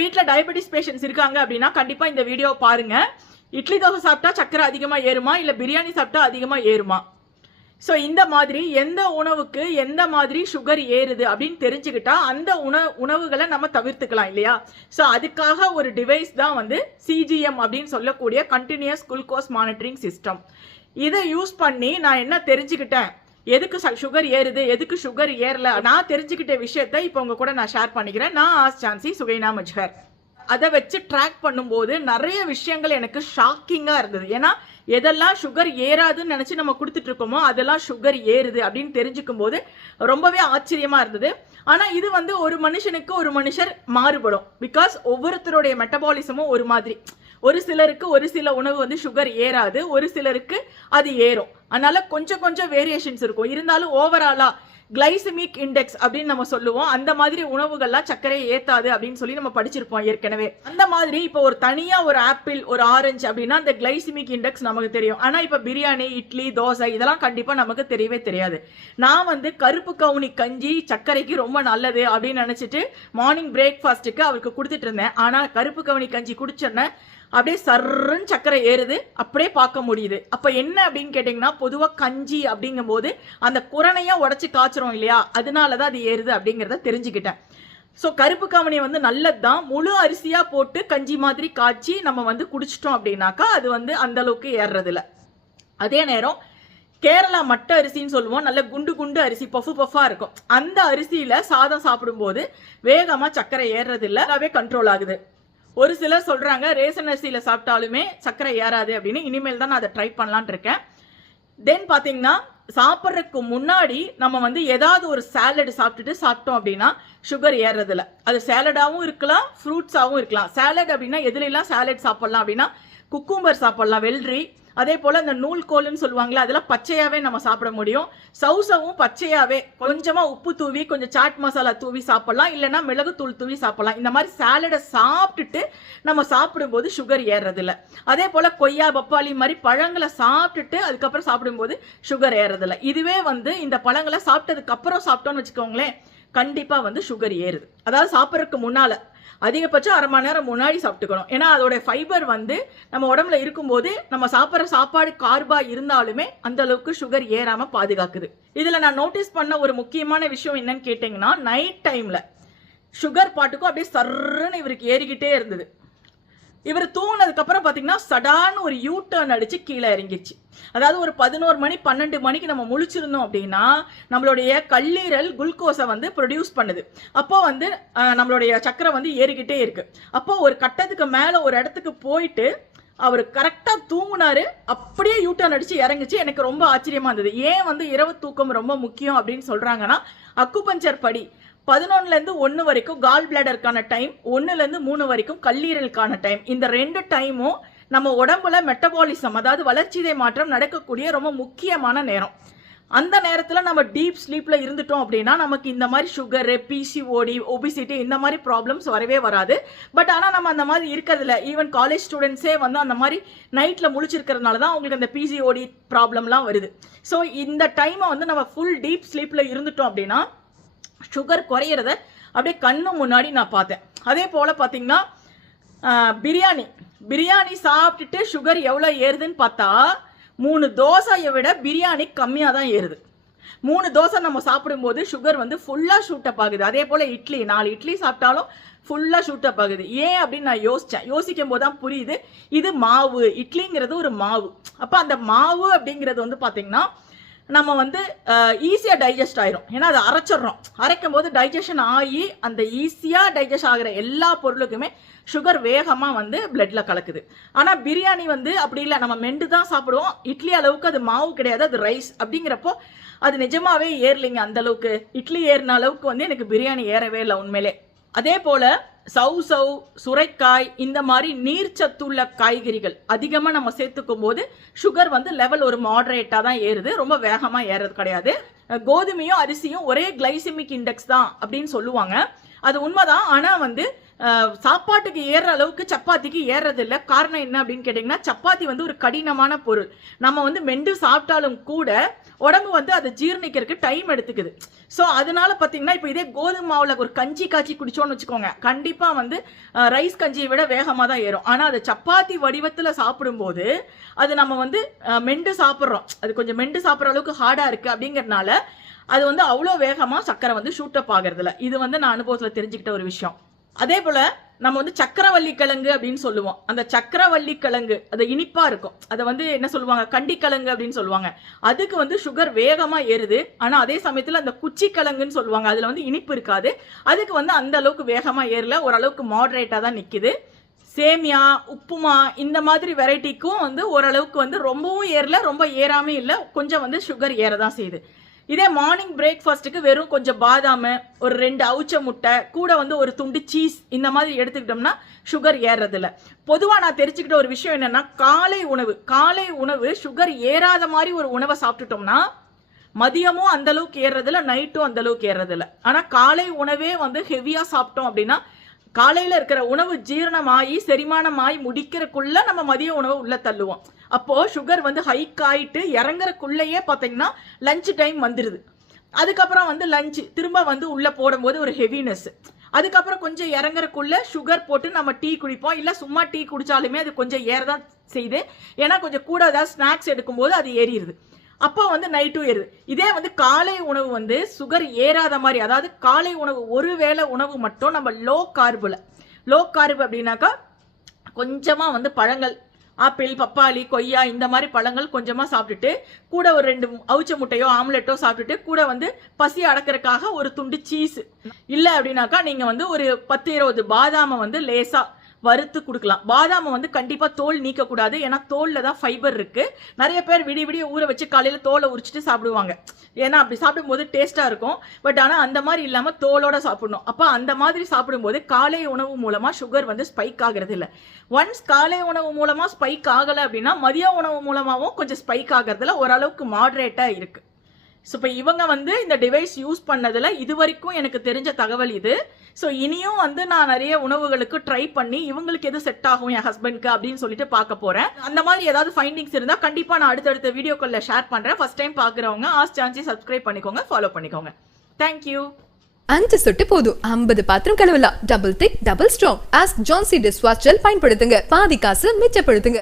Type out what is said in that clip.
வீட்டில் diabetes patients இருக்காங்க அப்படின்னா கண்டிப்பாக இந்த வீடியோ பாருங்க. இட்லி தோசை சாப்பிட்டா சக்கரை அதிகமாக ஏறுமா? இல்லை பிரியாணி சாப்பிட்டா அதிகமாக ஏறுமா? ஸோ இந்த மாதிரி எந்த உணவுக்கு எந்த மாதிரி சுகர் ஏறுது அப்படின்னு தெரிஞ்சுக்கிட்டா அந்த உண உணவுகளை நம்ம தவிர்த்துக்கலாம் இல்லையா? ஸோ அதுக்காக ஒரு டிவைஸ் தான் வந்து சிஜிஎம் அப்படின்னு சொல்லக்கூடிய கண்டினியூஸ் குளுக்கோஸ் மானிட்டரிங் சிஸ்டம் இதை யூஸ் பண்ணி நான் என்ன தெரிஞ்சுக்கிட்டேன்? எதுக்கு சுகர் ஏறுது? எதுக்கு சுகர் ஏறல? நான் தெரிஞ்சுக்கிட்ட விஷயத்த இப்போ உங்க கூட நான் ஷேர் பண்ணிக்கிறேன். நான் ஆஸ் சான்சி சுகைனா மஜ்ஹர். அதை வச்சு ட்ராக் பண்ணும்போது நிறைய விஷயங்கள் எனக்கு ஷாக்கிங்காக இருந்தது. ஏன்னா எதெல்லாம் சுகர் ஏறாதுன்னு நினச்சி நம்ம கொடுத்துட்டு இருக்கோமோ அதெல்லாம் சுகர் ஏறுது அப்படின்னு தெரிஞ்சுக்கும் போது ரொம்பவே ஆச்சரியமாக இருந்தது. ஆனால் இது வந்து ஒரு மனுஷனுக்கு ஒரு மனுஷர் மாறுபடும். பிகாஸ் ஒவ்வொருத்தருடைய மெட்டபாலிசமும் ஒரு மாதிரி. ஒரு சிலருக்கு ஒரு சில உணவு வந்து சுகர் ஏறாது ஒரு சிலருக்கு அது ஏறும். அதனால கொஞ்சம் கொஞ்சம் வேரியேஷன்ஸ் இருக்கும். இருந்தாலும் ஓவராலா கிளைசமிக் இண்டெக்ஸ் அப்படின்னு நம்ம சொல்லுவோம். அந்த மாதிரி உணவுகள்லாம் சர்க்கரையை ஏத்தாது அப்படின்னு சொல்லி நம்ம படிச்சிருப்போம் ஏற்கனவே. அந்த மாதிரி இப்போ ஒரு தனியா ஒரு ஆப்பிள் ஒரு ஆரஞ்சு அப்படின்னா அந்த கிளைசமிக் இண்டெக்ஸ் நமக்கு தெரியும். ஆனா இப்போ பிரியாணி இட்லி தோசை இதெல்லாம் கண்டிப்பா நமக்கு தெரியவே தெரியாது. நான் வந்து கருப்பு கவுனி கஞ்சி சர்க்கரைக்கு ரொம்ப நல்லது அப்படின்னு நினைச்சிட்டு மார்னிங் பிரேக்ஃபாஸ்ட்டுக்கு அவருக்கு கொடுத்துட்டு இருந்தேன். ஆனா கருப்பு கவுனி கஞ்சி குடிச்சோன்னே அப்படியே சர்ருன்னு சக்கரை ஏறுது. அப்படியே பார்க்க முடியுது. அப்போ என்ன அப்படின்னு கேட்டிங்கன்னா பொதுவாக கஞ்சி அப்படிங்கும்போது அந்த குரணையாக உடச்சி காய்ச்சிரும் இல்லையா? அதனால தான் அது ஏறுது அப்படிங்கிறத தெரிஞ்சுக்கிட்டேன். ஸோ கருப்பு கவனி வந்து நல்லது தான் முழு அரிசியாக போட்டு கஞ்சி மாதிரி காய்ச்சி நம்ம வந்து குடிச்சிட்டோம் அப்படின்னாக்கா அது வந்து அந்த அளவுக்கு ஏறுறதில்ல. அதே நேரம் கேரளா மட்ட அரிசின்னு சொல்லுவோம். நல்ல குண்டு குண்டு அரிசி பஃபு பஃபாக இருக்கும். அந்த அரிசியில் சாதம் சாப்பிடும்போது வேகமாக சர்க்கரை ஏறுறதில்ல. அதாவே கண்ட்ரோல் ஆகுது. ஒரு சிலர் சொல்கிறாங்க ரேசன் அரிசியில் சாப்பிட்டாலுமே சர்க்கரை ஏறாது அப்படின்னு. இனிமேல் தான் நான் அதை ட்ரை பண்ணலான் இருக்கேன். தென் பார்த்தீங்கன்னா சாப்பிட்றதுக்கு முன்னாடி நம்ம வந்து ஏதாவது ஒரு சாலட் சாப்பிட்டுட்டு சாப்பிட்டோம் அப்படின்னா சுகர் ஏறுறதில்ல அது சேலடாகவும் இருக்கலாம் ஃப்ரூட்ஸாகவும் இருக்கலாம். சேலட் அப்படின்னா எதுலாம் சேலட் சாலட் அப்படின்னா குக்கும்பர் சாப்பிட்லாம் வெள்ளரி அதே போல் இந்த நூல்கோல்னு சொல்லுவாங்களே அதெல்லாம் பச்சையாகவே நம்ம சாப்பிட முடியும். சவுசவும் பச்சையாகவே கொஞ்சமாக உப்பு தூவி கொஞ்சம் சாட் மசாலா தூவி சாப்பிடலாம். இல்லைன்னா தூள் தூவி சாப்பிட்லாம். இந்த மாதிரி சாலடை சாப்பிட்டுட்டு நம்ம சாப்பிடும்போது சுகர் ஏறுறதில்ல அதே போல் கொய்யா பப்பாளி மாதிரி பழங்களை சாப்பிட்டுட்டு அதுக்கப்புறம் சாப்பிடும்போது சுகர் ஏறுறதில்ல இதுவே வந்து இந்த பழங்களை சாப்பிட்டதுக்கப்புறம் சாப்பிட்டோன்னு வச்சுக்கோங்களேன் கண்டிப்பாக வந்து சுகர் ஏறுது. அதாவது சாப்பிட்றதுக்கு முன்னால் அதிகபட்சம் அரை மணி நேரம் முன்னாடி சாப்பிட்டுக்கணும். ஏன்னா அதோட ஃபைபர் வந்து நம்ம உடம்புல இருக்கும்போது நம்ம சாப்பிட்ற சாப்பாடு கார்பா இருந்தாலுமே அந்த அளவுக்கு சுகர் ஏறாம பாதுகாக்குது. இதுல நான் நோட்டீஸ் பண்ண ஒரு முக்கியமான விஷயம் என்னன்னு கேட்டிங்கன்னா நைட் டைம்ல சுகர் பாட்டுக்கும் அப்படியே சர்ன்னு இவருக்கு ஏறிக்கிட்டே இருந்தது. இவர் தூங்கினதுக்கு அப்புறம் பாத்தீங்கன்னா சடான்னு ஒரு யூ டர்ன் அடிச்சு கீழே இறங்கிருச்சு. அதாவது ஒரு பதினோரு மணி பன்னெண்டு மணிக்கு நம்ம முழிச்சிருந்தோம் அப்படின்னா நம்மளுடைய கல்லீரல் குளுக்கோஸை வந்து ப்ரொடியூஸ் பண்ணுது. அப்போ வந்து நம்மளுடைய சக்கரை வந்து ஏறிக்கிட்டே இருக்கு. அப்போ ஒரு கட்டத்துக்கு மேலே ஒரு இடத்துக்கு போயிட்டு அவர் கரெக்டாக தூங்கினாரு. அப்படியே யூ டர்ன் அடிச்சு இறங்குச்சு. எனக்கு ரொம்ப ஆச்சரியமா இருந்தது. ஏன் வந்து இரவு தூக்கம் ரொம்ப முக்கியம் அப்படின்னு சொல்றாங்கன்னா அக்குபஞ்சர் படி. பதினொன்னுலேருந்து ஒன்று வரைக்கும் கால் பிளேடருக்கான டைம் ஒன்றுலேருந்து மூணு வரைக்கும் கல்லீரலுக்கான டைம் இந்த ரெண்டு டைமும் நம்ம உடம்புல மெட்டபாலிசம் அதாவது வளர்ச்சிதை மாற்றம் நடக்கக்கூடிய ரொம்ப முக்கியமான நேரம். அந்த நேரத்தில் நம்ம டீப் ஸ்லீப்பில் இருந்துட்டோம் அப்படின்னா நமக்கு இந்த மாதிரி சுகரு பிசிஓடி ஒபிசிட்டி இந்த மாதிரி ப்ராப்ளம்ஸ் வரவே வராது. பட் ஆனால் நம்ம அந்த மாதிரி இருக்கிறதுல ஈவன் காலேஜ் ஸ்டூடெண்ட்ஸே வந்து அந்த மாதிரி நைட்டில் முழிச்சிருக்கிறதுனால தான் அவங்களுக்கு அந்த பிசிஓடி ப்ராப்ளம்லாம் வருது. ஸோ இந்த டைமை வந்து நம்ம ஃபுல் டீப் ஸ்லீப்பில் இருந்துட்டோம் அப்படின்னா சுகர் குறையிறத அப்படியே கண்ணு முன்னாடி நான் பார்த்தேன். அதே போல் பார்த்தீங்கன்னா பிரியாணி. பிரியாணி சாப்பிட்டுட்டு சுகர் எவ்வளோ ஏறுதுன்னு பார்த்தா மூணு தோசையை விட பிரியாணி கம்மியாக தான் ஏறுது. மூணு தோசை நம்ம சாப்பிடும்போது சுகர் வந்து ஃபுல்லாக ஷூட்டப் ஆகுது. அதே போல் இட்லி நாலு இட்லி சாப்பிட்டாலும் ஃபுல்லாக ஷூட்டப் ஆகுது. ஏன் அப்படின்னு நான் யோசித்தேன் யோசிக்கும் போது தான் புரியுது. இது மாவு. இட்லிங்கிறது ஒரு மாவு. அப்போ அந்த மாவு அப்படிங்கிறது வந்து பார்த்தீங்கன்னா நம்ம வந்து ஈஸியாக டைஜஸ்ட் ஆயிரும். ஏன்னா அதை அரைச்சிடுறோம். அரைக்கும் போது டைஜஷன் ஆகி அந்த ஈஸியாக டைஜஸ்ட் ஆகிற எல்லா பொருளுக்குமே சுகர் வேகமாக வந்து பிளட்டில் கலக்குது. ஆனால் பிரியாணி வந்து அப்படி இல்லை. நம்ம மெண்டு தான் சாப்பிடுவோம். இட்லி அளவுக்கு அது மாவு கிடையாது. அது ரைஸ் அப்படிங்கிறப்போ அது நிஜமாவே ஏறலைங்க அந்த அளவுக்கு. இட்லி ஏறின அளவுக்கு வந்து எனக்கு பிரியாணி ஏறவே இல்லை உண்மையிலே. அதே போல் சவ் சவ் சுரைக்காய் இந்த மாதிரி நீர்ச்சத்துள்ள காய்கறிகள் அதிகமாக நம்ம சேர்த்துக்கும் போது சுகர் வந்து லெவல் ஒரு மாடரேட்டாக தான் ஏறுது. ரொம்ப வேகமாக ஏறது கிடையாது. கோதுமையும் அரிசியும் ஒரே கிளைசிமிக் இண்டெக்ஸ் தான் அப்படின்னு சொல்லுவாங்க. அது உண்மைதான். ஆனால் வந்து சாப்பாட்டுக்கு ஏறுற அளவுக்கு சப்பாத்திக்கு ஏறுறது இல்லை காரணம் என்ன அப்படின்னு கேட்டிங்கன்னா சப்பாத்தி வந்து ஒரு கடினமான பொருள். நம்ம வந்து மெண்டு சாப்பிட்டாலும் கூட உடம்பு வந்து அதை ஜீர்ணிக்கிறதுக்கு டைம் எடுத்துக்குது. ஸோ அதனால பார்த்தீங்கன்னா இப்போ இதே கோதுமை மாவில் ஒரு கஞ்சி காய்ச்சி குடிச்சோன்னு வச்சுக்கோங்க கண்டிப்பாக வந்து ரைஸ் கஞ்சியை விட வேகமாக தான் ஏறும். ஆனால் அது சப்பாத்தி வடிவத்தில் சாப்பிடும்போது அது நம்ம வந்து மெண்டு சாப்பிட்றோம். அது கொஞ்சம் மெண்டு சாப்பிட்ற அளவுக்கு ஹார்டாக இருக்குது அப்படிங்கிறனால அது வந்து அவ்வளோ வேகமாக சக்கரை வந்து ஷூட்டப் ஆகிறதுல ஆகிறதில்ல. இது வந்து நான் அனுபவத்தில் தெரிஞ்சுக்கிட்ட ஒரு விஷயம். அதே போல் நம்ம வந்து சக்கரவள்ளி கிழங்கு அப்படின்னு சொல்லுவோம். அந்த சக்கரவள்ளி கிழங்கு அது இனிப்பா இருக்கும். அதை வந்து என்ன சொல்லுவாங்க? கண்டி கிழங்கு அப்படின்னு சொல்லுவாங்க. அதுக்கு வந்து சுகர் வேகமா ஏறுது. ஆனா அதே சமயத்துல அந்த குச்சி கிழங்குன்னு சொல்லுவாங்க. அதுல வந்து இனிப்பு இருக்காது. அதுக்கு வந்து அந்த அளவுக்கு வேகமா ஏறல. ஓரளவுக்கு மாடரேட்டா தான் நிக்குது. சேமியா உப்புமா இந்த மாதிரி வெரைட்டிக்கும் வந்து ஓரளவுக்கு வந்து ரொம்பவும் ஏறல. ரொம்ப ஏறாமல் இல்லை. கொஞ்சம் வந்து சுகர் ஏற தான் செய்யுது. இதே மார்னிங் பிரேக்ஃபாஸ்ட்டுக்கு வெறும் கொஞ்சம் பாதாம் ஒரு ரெண்டு அவுச்ச முட்டை கூட வந்து ஒரு துண்டு சீஸ் இந்த மாதிரி எடுத்துக்கிட்டோம்னா சுகர் ஏறுறதில்ல பொதுவாக நான் தெரிஞ்சுக்கிட்ட ஒரு விஷயம் என்னன்னா காலை உணவு காலை உணவு சுகர் ஏறாத மாதிரி ஒரு உணவை சாப்பிட்டுட்டோம்னா மதியமும் அந்த அளவுக்கு ஏறுறதில்ல நைட்டும் அந்த அளவுக்கு ஏறுறதில்ல ஆனால் காலை உணவே வந்து ஹெவியாக சாப்பிட்டோம் அப்படின்னா காலையில் இருக்கிற உணவு ஜீரணமாகி செரிமானமாகி முடிக்கிறதுக்குள்ள நம்ம மதிய உணவு உள்ளே தள்ளுவோம். அப்போது சுகர் வந்து ஹைக் ஆகிட்டு இறங்குறக்குள்ளேயே பார்த்தீங்கன்னா லஞ்ச் டைம் வந்துடுது அதுக்கப்புறம் வந்து லஞ்சு திரும்ப வந்து உள்ளே போடும்போது ஒரு ஹெவினஸ் அதுக்கப்புறம் கொஞ்சம் இறங்குறக்குள்ள சுகர் போட்டு நம்ம டீ குடிப்போம். இல்லை சும்மா டீ குடித்தாலுமே அது கொஞ்சம் ஏறதான் செய்யுது. ஏன்னா கொஞ்சம் கூட ஏதாவது ஸ்நாக்ஸ் எடுக்கும்போது அது ஏறிடுது அப்போ வந்து நைட்டும் ஏறுது இதே வந்து காலை உணவு வந்து சுகர் ஏறாத மாதிரி அதாவது காலை உணவு ஒரு வேளை உணவு மட்டும் நம்ம லோ கார்புல லோ. கார்பு அப்படின்னாக்கா கொஞ்சமாக வந்து பழங்கள் ஆப்பிள் பப்பாளி கொய்யா இந்த மாதிரி பழங்கள் கொஞ்சமாக சாப்பிட்டுட்டு கூட ஒரு ரெண்டு அவிச்ச முட்டையோ ஆம்லெட்டோ சாப்பிட்டுட்டு கூட வந்து பசி அடக்கிறதுக்காக ஒரு துண்டு சீஸ் இல்லை அப்படின்னாக்கா நீங்கள் வந்து ஒரு பத்து இருபது பாதாமை வந்து லேசாக வறுத்து கொடுக்கலாம். பாதாமை வந்து கண்டிப்பாக தோல் நீக்கக்கூடாது. ஏன்னா தோலில் தான் ஃபைபர் இருக்குது நிறைய பேர் விடிய விடிய ஊற வச்சு காலையில் தோலை உரிச்சிட்டு சாப்பிடுவாங்க. ஏன்னா அப்படி சாப்பிடும்போது டேஸ்ட்டாக இருக்கும். பட் ஆனால் அந்த மாதிரி இல்லாமல் தோலோட சாப்பிடணும். அப்போ அந்த மாதிரி சாப்பிடும்போது காலை உணவு மூலமாக சுகர் வந்து ஸ்பைக் ஆகிறது இல்லை. ஒன்ஸ் காலை உணவு மூலமாக ஸ்பைக் ஆகலை அப்படின்னா மதிய உணவு மூலமாகவும் கொஞ்சம் ஸ்பைக் ஆகிறதுல ஓரளவுக்கு மாட்ரேட்டாக இருக்குது ஸோ இப்போ இவங்க வந்து இந்த டிவைஸ் யூஸ் பண்ணதில் இது வரைக்கும் எனக்கு தெரிஞ்ச தகவல் இது. ஸோ இனியும் வந்து நான் நிறைய உணவுகளுக்கு ட்ரை பண்ணி இவங்களுக்கு எது செட் ஆகும் என் ஹஸ்பண்ட்க்கு அப்படின்னு சொல்லிட்டு பார்க்க போகிறேன் அந்த மாதிரி ஏதாவது ஃபைண்டிங்ஸ் இருந்தால் கண்டிப்பாக நான் அடுத்தடுத்த வீடியோக்களில் ஷேர் பண்ணுறேன் ஃபர்ஸ்ட் டைம் பார்க்குறவங்க ஆஸ் சான்ஸி சப்ஸ்கிரைப் பண்ணிக்கோங்க ஃபாலோ பண்ணிக்கோங்க. தேங்க்யூ அஞ்சு சொட்டு போதும் ஐம்பது பாத்திரம் கழுவலாம். டபுள் திக் டபுள் ஸ்ட்ராங் ஆஸ்க் ஜான்சி டிஷ் ஜெல் பயன்படுத்துங்க. பாதி காசு மிச்சப்படுத்துங்க.